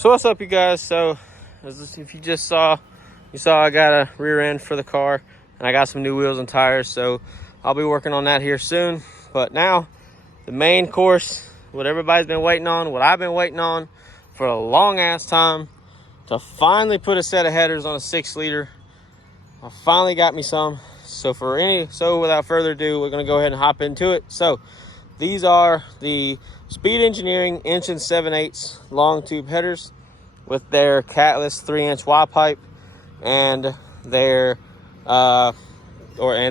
So what's up, you guys? So if you just saw, I got a rear end for the car, and I got some new wheels and tires. So I'll be working on that here soon. But now, the main course, what everybody's been waiting on, what I've been waiting on for a long ass time, to finally put a set of headers on a 6-liter. I finally got me some. So without further ado, we're gonna go ahead and hop into it. So these are the Speed Engineering 1 7/8 long tube headers with their catless 3-inch Y pipe and their and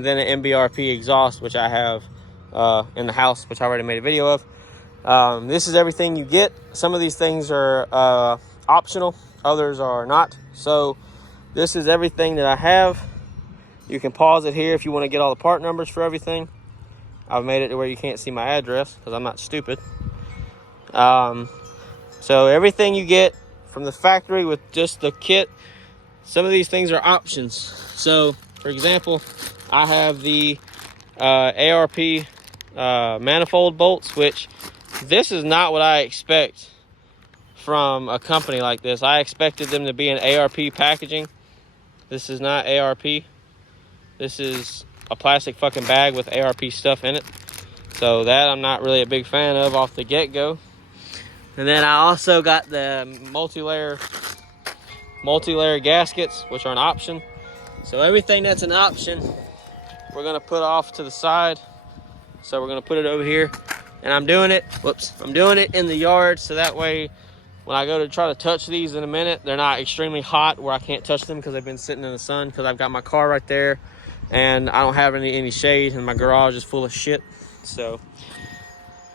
then an MBRP exhaust, which I have in the house, which I already made a video of. This is everything you get. Some of these things are optional, others are not. So this is everything that I have. You can pause it here if you want to get all the part numbers for everything. I've made it to where you can't see my address because I'm not stupid. So everything you get from the factory with just the kit. Some of these things are options. So, for example, I have the ARP manifold bolts, which this is not what I expect from a company like this. I expected them to be in ARP packaging. This is not ARP. This is a plastic fucking bag with ARP stuff in it. So that I'm not really a big fan of off the get-go. And then I also got the multi-layer gaskets, which are an option. So everything that's an option, we're gonna put off to the side. So we're gonna put it over here. And I'm doing it in the yard, so that way when I go to try to touch these in a minute, they're not extremely hot where I can't touch them because they've been sitting in the sun, because I've got my car right there and I don't have any shade, and my garage is full of shit. So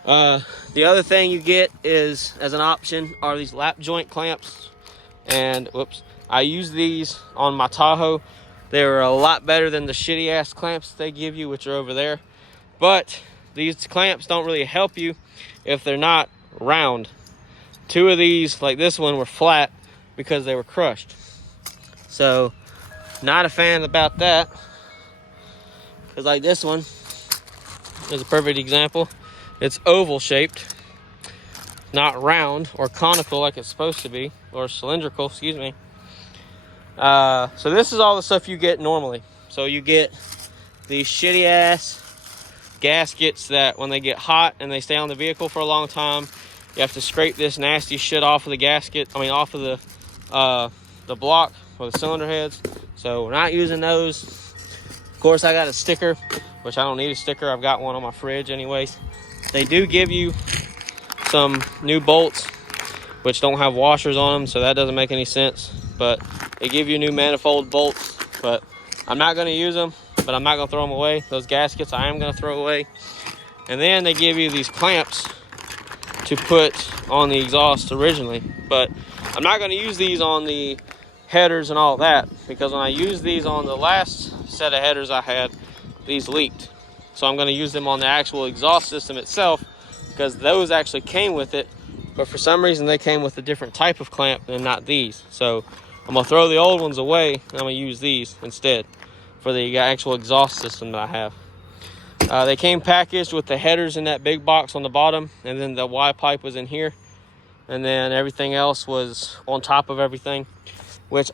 the other thing you get is, as an option, are these lap joint clamps. And I use these on my Tahoe. They're a lot better than the shitty ass clamps they give you, which are over there. But these clamps don't really help you if they're not round. 2 of these, like this one, were flat because they were crushed. So not a fan about that. Because like this one is a perfect example. It's oval shaped, not round or conical like it's supposed to be, or cylindrical, excuse me. So this is all the stuff you get normally. So you get these shitty ass gaskets that when they get hot and they stay on the vehicle for a long time, you have to scrape this nasty shit off of the gasket, off of the block or the cylinder heads. So we're not using those. Of course, I got a sticker, which I don't need a sticker. I've got one on my fridge anyways. They do give you some new bolts, which don't have washers on them, so that doesn't make any sense. But they give you new manifold bolts, but I'm not going to use them, but I'm not going to throw them away. Those gaskets I am going to throw away. And then they give you these clamps to put on the exhaust originally. But I'm not going to use these on the headers and all that, because when I used these on the last set of headers I had, these leaked. So I'm going to use them on the actual exhaust system itself, because those actually came with it, but for some reason they came with a different type of clamp and not these. So I'm going to throw the old ones away, and I'm going to use these instead for the actual exhaust system that I have. They came packaged with the headers in that big box on the bottom, and then the Y pipe was in here, and then everything else was on top of everything, which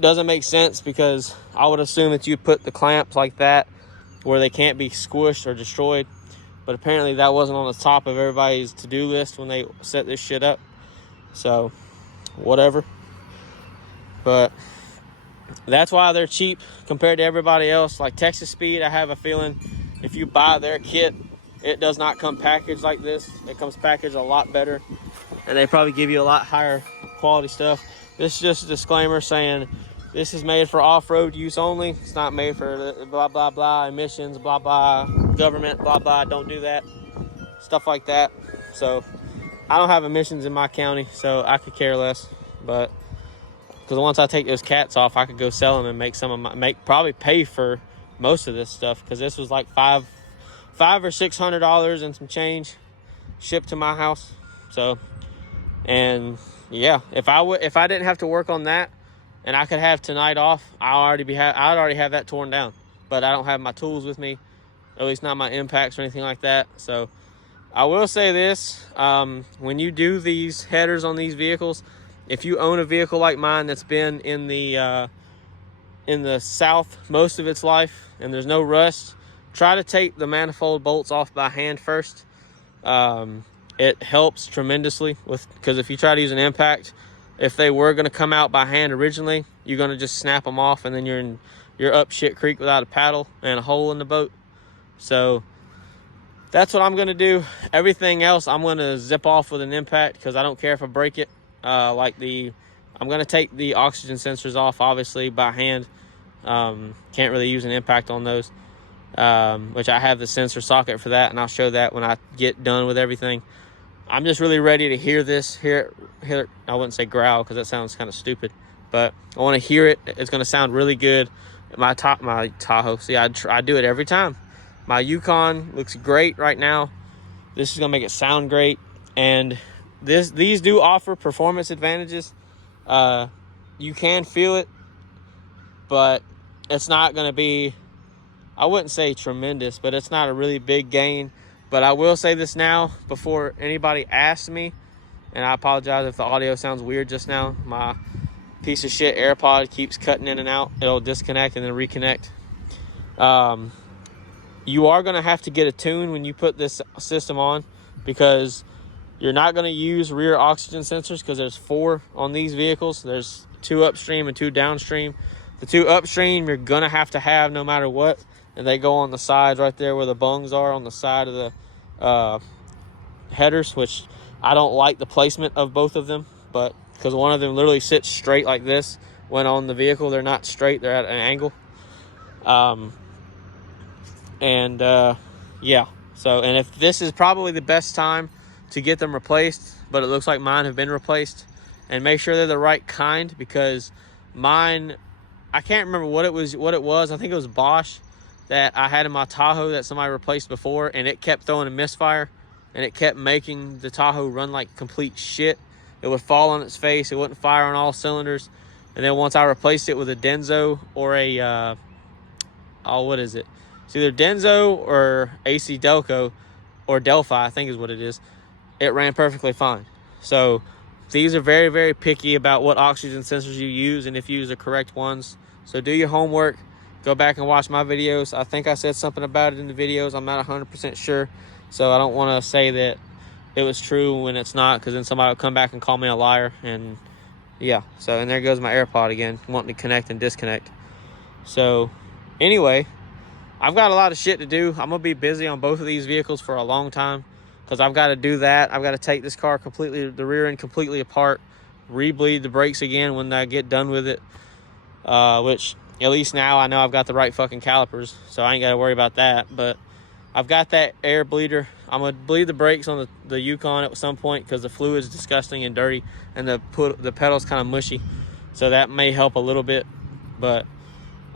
doesn't make sense, because I would assume that you put the clamps like that where they can't be squished or destroyed. But apparently that wasn't on the top of everybody's to-do list when they set this shit up. So, whatever. But that's why they're cheap compared to everybody else. Like Texas Speed, I have a feeling if you buy their kit, it does not come packaged like this. It comes packaged a lot better, and they probably give you a lot higher quality stuff. This is just a disclaimer saying this is made for off-road use only. It's not made for blah, blah, blah, emissions, blah, blah, government, blah, blah, don't do that. Stuff like that. So I don't have emissions in my county, so I could care less. But because once I take those cats off, I could go sell them and make some of my, probably pay for most of this stuff, because this was like $500 or $600 and some change shipped to my house. So, and yeah, if I didn't have to work on that and I could have tonight off, I'd already have that torn down. But I don't have my tools with me, at least not my impacts or anything like that. So I will say this, when you do these headers on these vehicles, if you own a vehicle like mine that's been in the South most of its life and there's no rust, try to take the manifold bolts off by hand first. It helps tremendously because if you try to use an impact, if they were going to come out by hand originally, you're going to just snap them off, and then you're up shit creek without a paddle and a hole in the boat. So that's what I'm going to do. Everything else I'm going to zip off with an impact because I don't care if I break it. I'm going to take the oxygen sensors off, obviously, by hand. Can't really use an impact on those, which I have the sensor socket for that, and I'll show that when I get done with everything. I'm just really ready to hear this. Hear I wouldn't say growl because that sounds kind of stupid, but I want to hear it. It's going to sound really good. My Tahoe. See, I do it every time. My Yukon looks great right now. This is going to make it sound great, and these do offer performance advantages. You can feel it, but it's not going to be, I wouldn't say tremendous, but it's not a really big gain. But I will say this now before anybody asks me, and I apologize if the audio sounds weird just now. My piece of shit AirPod keeps cutting in and out. It'll disconnect and then reconnect. You are going to have to get a tune when you put this system on, because you're not going to use rear oxygen sensors because there's 4 on these vehicles. There's 2 upstream and 2 downstream. The 2 upstream you're going to have no matter what, and they go on the sides right there where the bungs are on the side of the headers, which I don't like the placement of both of them, but because one of them literally sits straight like this when on the vehicle. They're not straight, they're at an angle. Yeah, so, and if this is probably the best time to get them replaced, but it looks like mine have been replaced, and make sure they're the right kind, because mine, I can't remember what it was. I think it was Bosch that I had in my Tahoe that somebody replaced before, and it kept throwing a misfire, and it kept making the Tahoe run like complete shit. It would fall on its face, it wouldn't fire on all cylinders. And then once I replaced it with a Denso or a what is it? It's either Denso or AC Delco or Delphi, I think is what it is. It ran perfectly fine. So these are very, very picky about what oxygen sensors you use and if you use the correct ones. So do your homework. Go back and watch my videos. I think I said something about it in the videos. I'm not 100% sure. So I don't want to say that it was true when it's not, because then somebody will come back and call me a liar. And yeah, so, and there goes my AirPod again, wanting to connect and disconnect. So anyway, I've got a lot of shit to do. I'm going to be busy on both of these vehicles for a long time, because I've got to do that. I've got to take this car completely, the rear end completely apart, re-bleed the brakes again when I get done with it, which at least now I know I've got the right fucking calipers, so I ain't got to worry about that. But I've got that air bleeder. I'm going to bleed the brakes on the Yukon at some point, because the fluid is disgusting and dirty, and the pedal's kind of mushy, so that may help a little bit. But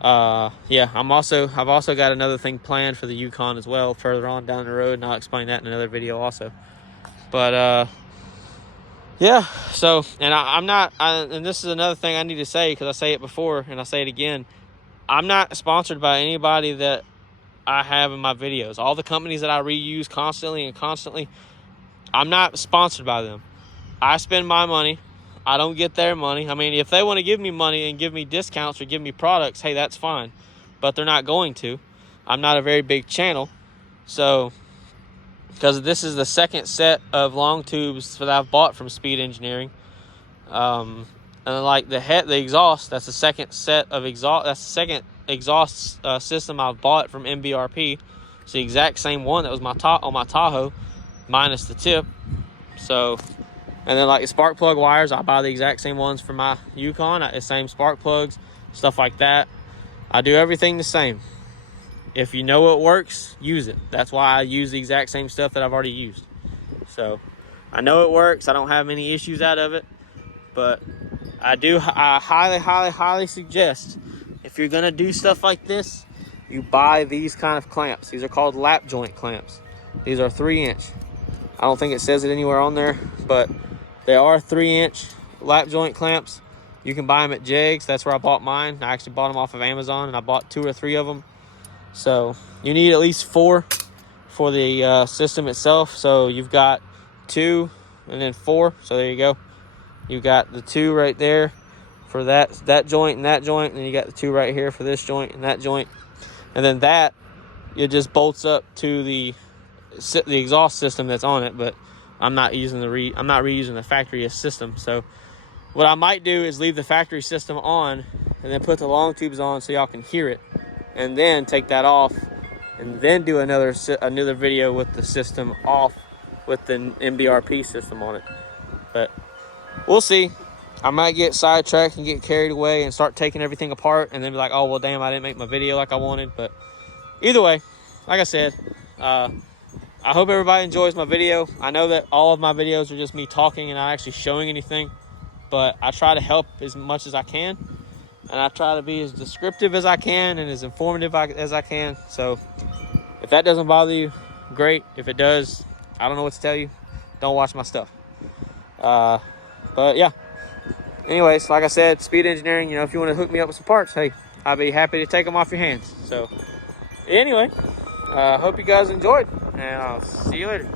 yeah, I've also got another thing planned for the Yukon as well further on down the road, and I'll explain that in another video also. But yeah, so, and and this is another thing I need to say, because I say it before and I say it again. I'm not sponsored by anybody that I have in my videos. All the companies that I reuse constantly, I'm not sponsored by them. I spend my money. I don't get their money. I mean, if they want to give me money and give me discounts or give me products, hey, that's fine. But they're not going to. I'm not a very big channel. So, because this is the second set of long tubes that I've bought from Speed Engineering. And like the exhaust, that's the second set of exhaust. That's the second exhaust system I've bought from MBRP. It's the exact same one that was on my Tahoe, minus the tip. So, and then like the spark plug wires, I buy the exact same ones for my Yukon. The same spark plugs, stuff like that. I do everything the same. If you know what works, use it. That's why I use the exact same stuff that I've already used. So I know it works. I don't have any issues out of it. But I highly, highly, highly suggest, if you're going to do stuff like this, you buy these kind of clamps. These are called lap joint clamps. These are 3-inch. I don't think it says it anywhere on there, but they are 3-inch lap joint clamps. You can buy them at Jegs. That's where I bought mine. I actually bought them off of Amazon, and I bought 2 or 3 of them. So you need at least 4 for the system itself. So you've got 2 and then 4. So there you go. You got the two right there for that joint and that joint, and then you got the two right here for this joint and that joint. And then that, it just bolts up to the exhaust system that's on it, but I'm not reusing the factory system. So what I might do is leave the factory system on and then put the long tubes on so y'all can hear it, and then take that off and then do another video with the system off with the MBRP system on it. But we'll see. I might get sidetracked and get carried away and start taking everything apart and then be like, oh, well, damn, I didn't make my video like I wanted. But either way, like I said, I hope everybody enjoys my video. I know that all of my videos are just me talking and not actually showing anything, but I try to help as much as I can, and I try to be as descriptive as I can and as informative as I can. So if that doesn't bother you, great. If it does, I don't know what to tell you. Don't watch my stuff. But yeah. Anyways, like I said, Speed Engineering, if you want to hook me up with some parts, hey, I'd be happy to take them off your hands. So anyway, hope you guys enjoyed, and I'll see you later.